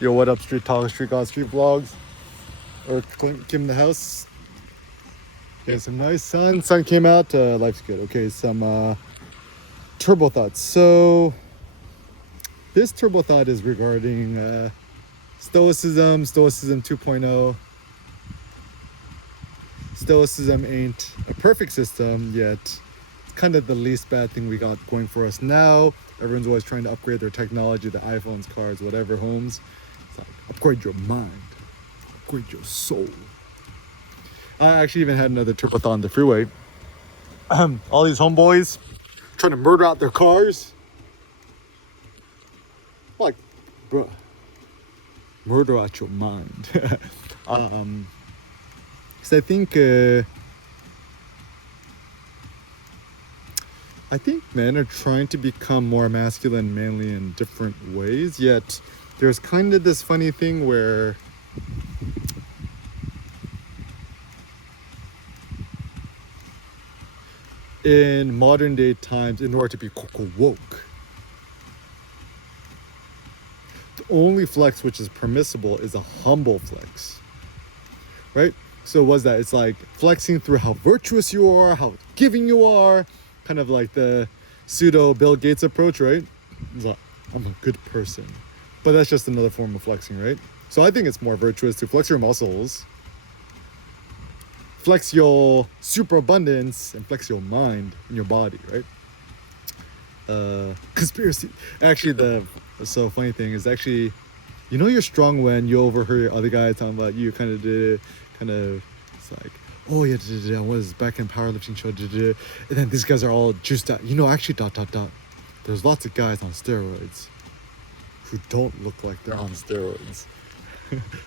Yo, what up, Street Talk, Street God, Street Vlogs, or Kim in the house. Yeah, some nice sun. Sun came out. Life's good. Okay, some turbo thoughts. So this turbo thought is regarding Stoicism, Stoicism 2.0. Stoicism ain't a perfect system yet. It's kind of the least bad thing we got going for us now. Everyone's always trying to upgrade their technology, the iPhones, cars, whatever, homes. It's like, upgrade your mind, upgrade your soul. I actually even had another turbo on the freeway. All these homeboys trying to murder out their cars. Like, bro, murder out your mind. Because I think men are trying to become more masculine, manly in different ways. Yet there's kind of this funny thing where in modern day times, in order to be woke, the only flex which is permissible is a humble flex, right? So what's that? It's like flexing through how virtuous you are, how giving you are, kind of like the pseudo Bill Gates approach, right? It's like, I'm a good person. But that's just another form of flexing, right? So I think it's more virtuous to flex your muscles, flex your superabundance, and flex your mind and your body, right? Conspiracy. Actually, the so funny thing is actually, you know, you're strong when you overhear other guys talking about you. Kind of did, kind of. It's like, oh yeah, I was back in powerlifting show, and then these guys are all juiced out. You know, actually, there's lots of guys on steroids who don't look like they're on steroids.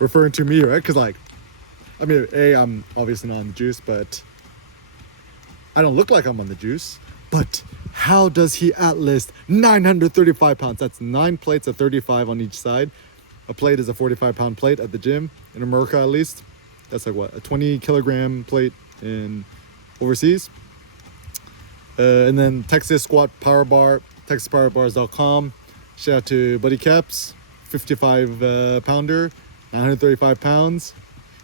Referring to me, right? Because like, I mean, I'm obviously not on the juice, but I don't look like I'm on the juice. But how does he list 935 pounds? That's 9 plates of 35 on each side. A plate is a 45-pound plate at the gym, in America at least. That's like what, a 20-kilogram plate in overseas. And then Texas Squat Power Bar, TexasPowerBars.com. Shout out to Buddy Caps, 55 pounder, 935 pounds.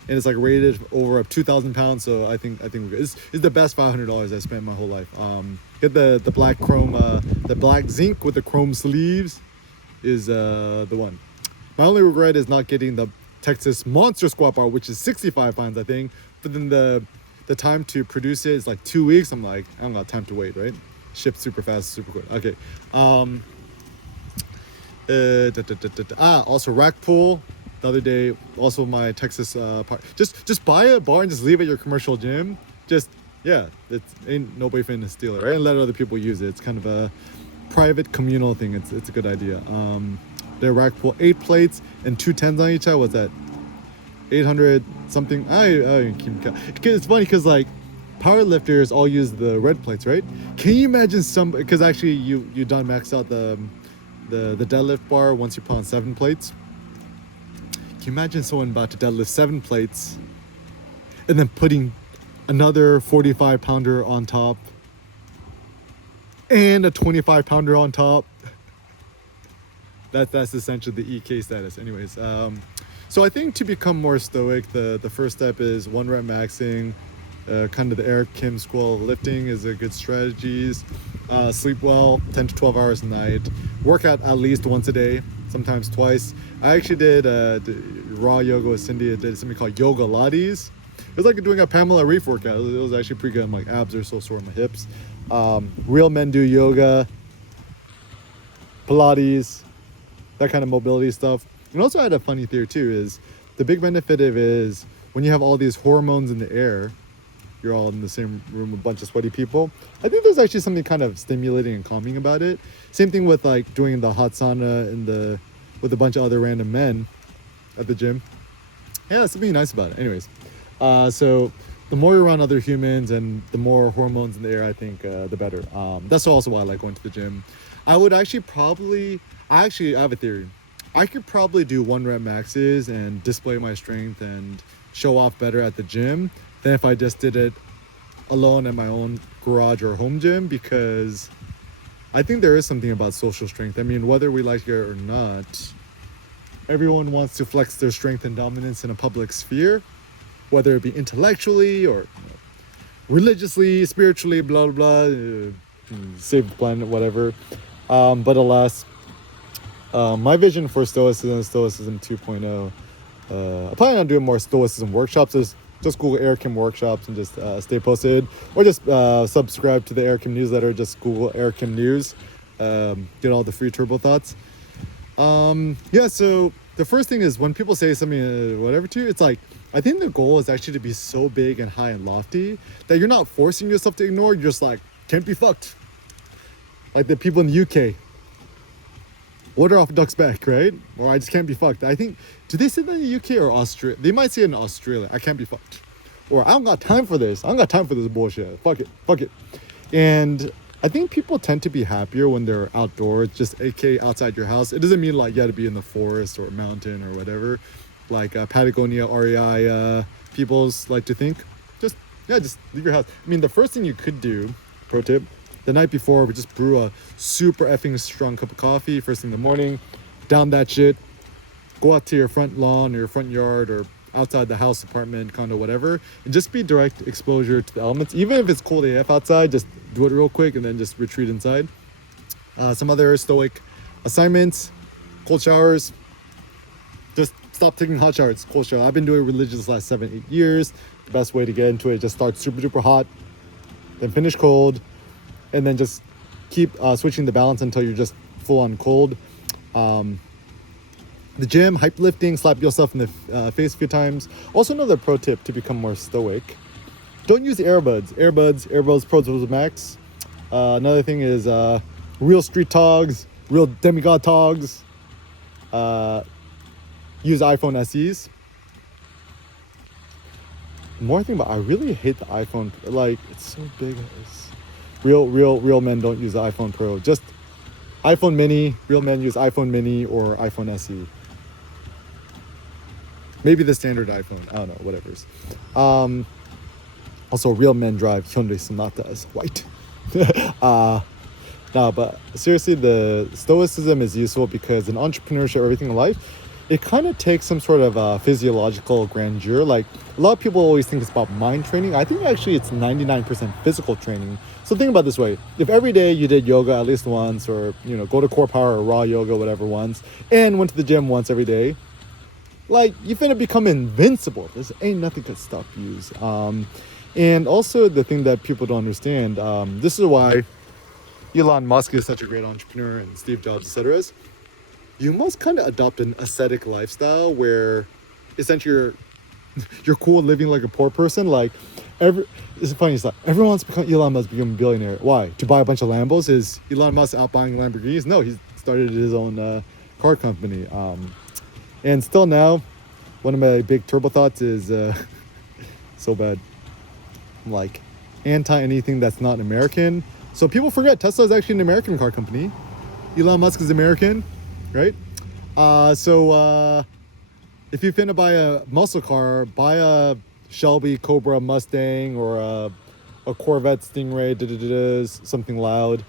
And it's like rated over 2,000 pounds, so I think it's the best $500 I spent my whole life. Get the black chrome, the black zinc with the chrome sleeves is the one. My only regret is not getting the Texas Monster Squat Bar, which is 65 pounds, I think. But then the time to produce it is like 2 weeks. I'm like, I don't got time to wait, right? Shipped super fast, super quick. Okay. Also rack pull. The other day, also my Texas part. Just buy a bar and just leave it at your commercial gym. Just, yeah, it ain't nobody finna steal it, right? And let other people use it. It's kind of a private communal thing. It's a good idea. The rack pull 8 plates and 2 tens on each side. What's that? 800 something. I keep count. It's funny because like power lifters all use the red plates, right? Can you imagine because actually you done maxed out the deadlift bar once you put on 7 plates. Can you imagine someone about to deadlift 7 plates and then putting another 45-pounder on top and a 25-pounder on top? That's essentially the EK status. Anyways, so I think to become more stoic, the first step is 1 rep maxing. Kind of the Eric Kim school of lifting is a good strategies. Sleep well, 10 to 12 hours a night. Work out at least once a day, sometimes twice. I actually did raw yoga with Cindy. I did something called yoga lattes. It was like doing a Pamela Reif workout. It was actually pretty good. I'm like, abs are so sore in my hips. Real men do yoga, Pilates, that kind of mobility stuff. And also I had a funny theory too, is the big benefit of it is when you have all these hormones in the air, you're all in the same room with a bunch of sweaty people. I think there's actually something kind of stimulating and calming about it. Same thing with like doing the hot sauna with a bunch of other random men at the gym. Yeah, something nice about it. Anyways, so the more you're around other humans and the more hormones in the air, I think the better. That's also why I like going to the gym. I would actually I have a theory. I could probably do 1 rep maxes and display my strength and show off better at the gym than if I just did it alone at my own garage or home gym, because I think there is something about social strength. I mean, whether we like it or not, Everyone wants to flex their strength and dominance in a public sphere, whether it be intellectually or religiously, spiritually, blah blah blah, save the planet, whatever. But alas, my vision for Stoicism 2.0, I plan on doing more Stoicism workshops. Just Google Air Kim workshops and just stay posted, or just subscribe to the Air Kim newsletter. Just Google Air Kim news, get all the free turbo thoughts. Yeah, so the first thing is when people say something, whatever to you, it's like, I think the goal is actually to be so big and high and lofty that you're not forcing yourself to ignore. You're just like, can't be fucked. Like the people in the UK, order off a duck's back, right? Or I just can't be fucked. I think, do they say that in the UK or Australia? They might say it in Australia, I can't be fucked. Or I don't got time for this. I don't got time for this bullshit. Fuck it. And I think people tend to be happier when they're outdoors, just aka outside your house. It doesn't mean like you gotta be in the forest or mountain or whatever, like Patagonia REI peoples like to think. Just leave your house. I mean, the first thing you could do, pro tip, the night before, we just brew a super effing strong cup of coffee first thing in the morning, down that shit, go out to your front lawn or your front yard or outside the house, apartment, condo, whatever, and just be direct exposure to the elements. Even if it's cold AF outside, just do it real quick and then just retreat inside. Some other stoic assignments, cold showers. Just stop taking hot showers, cold shower. I've been doing religious the last 7-8 years. The best way to get into it, just start super duper hot, then finish cold, and then just keep switching the balance until you're just full on cold. The gym, hype lifting, slap yourself in the face a few times. Also another pro tip to become more stoic. Don't use earbuds. Earbuds Pro Tools Max. Another thing is real street togs, real demigod togs. Use iPhone SEs. More thing, but I really hate the iPhone. Like, it's so big. Real men don't use the iPhone Pro. Just iPhone Mini. Real men use iPhone Mini or iPhone SE. Maybe the standard iPhone. I don't know. Whatever's. Also, real men drive Hyundai Sonatas white. No, but seriously, the Stoicism is useful because in entrepreneurship, everything in life, it kind of takes some sort of physiological grandeur. Like, a lot of people always think it's about mind training. I think actually it's 99% physical training. So think about it this way. If every day you did yoga at least once, or, go to core power or raw yoga, whatever, once, and went to the gym once every day, like, you finna become invincible. There's ain't nothing could stop you. And also the thing that people don't understand, this is why Elon Musk is such a great entrepreneur and Steve Jobs, etc. You must kind of adopt an ascetic lifestyle where essentially you're cool living like a poor person. Like, it's funny, it's like everyone wants to become Elon Musk, become a billionaire. Why? To buy a bunch of Lambos? Is Elon Musk out buying Lamborghinis? No, he started his own car company. And still now, one of my big turbo thoughts is so bad. I'm like anti anything that's not American. So people forget Tesla is actually an American car company. Elon Musk is American, right? So if you're finna buy a muscle car, buy a Shelby Cobra Mustang or a Corvette Stingray, something loud.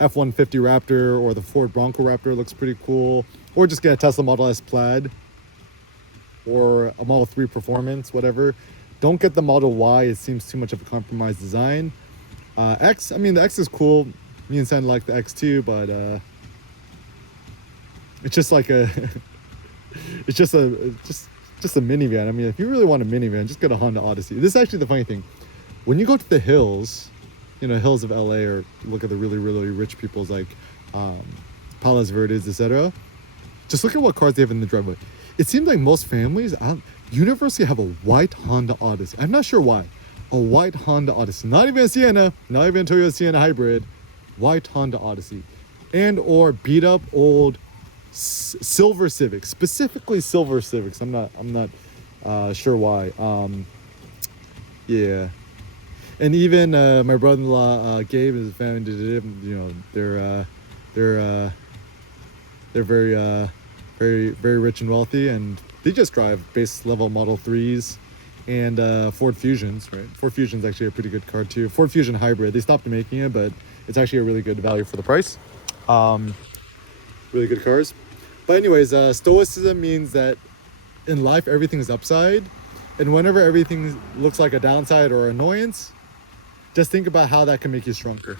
F-150 Raptor or the Ford Bronco Raptor looks pretty cool. Or just get a Tesla Model S Plaid or a Model 3 Performance, whatever. Don't get the Model Y. It seems too much of a compromised design. X, I mean, the X is cool. Me and Sen like the X too, but it's just like a it's just a minivan. I mean, if you really want a minivan, just get a Honda Odyssey. This is actually the funny thing. When you go to the hills, hills of LA, or look at the really, really rich people's like Palos Verdes, etc. Just look at what cars they have in the driveway. It seems like most families universally have a white Honda Odyssey. I'm not sure why. A white Honda Odyssey. Not even a Sienna, not even a Toyota Sienna hybrid. White Honda Odyssey. And or beat up old silver Civics, specifically silver Civics. I'm not sure why. Yeah. And even my brother-in-law Gabe and his family did it. They're very, very rich and wealthy, and they just drive base level Model 3s and Ford Fusions, right? Ford Fusion's actually a pretty good car too. Ford Fusion hybrid. They stopped making it, but it's actually a really good value for the price. Really good cars. But anyways, Stoicism means that in life everything is upside, and whenever everything looks like a downside or annoyance, just think about how that can make you stronger.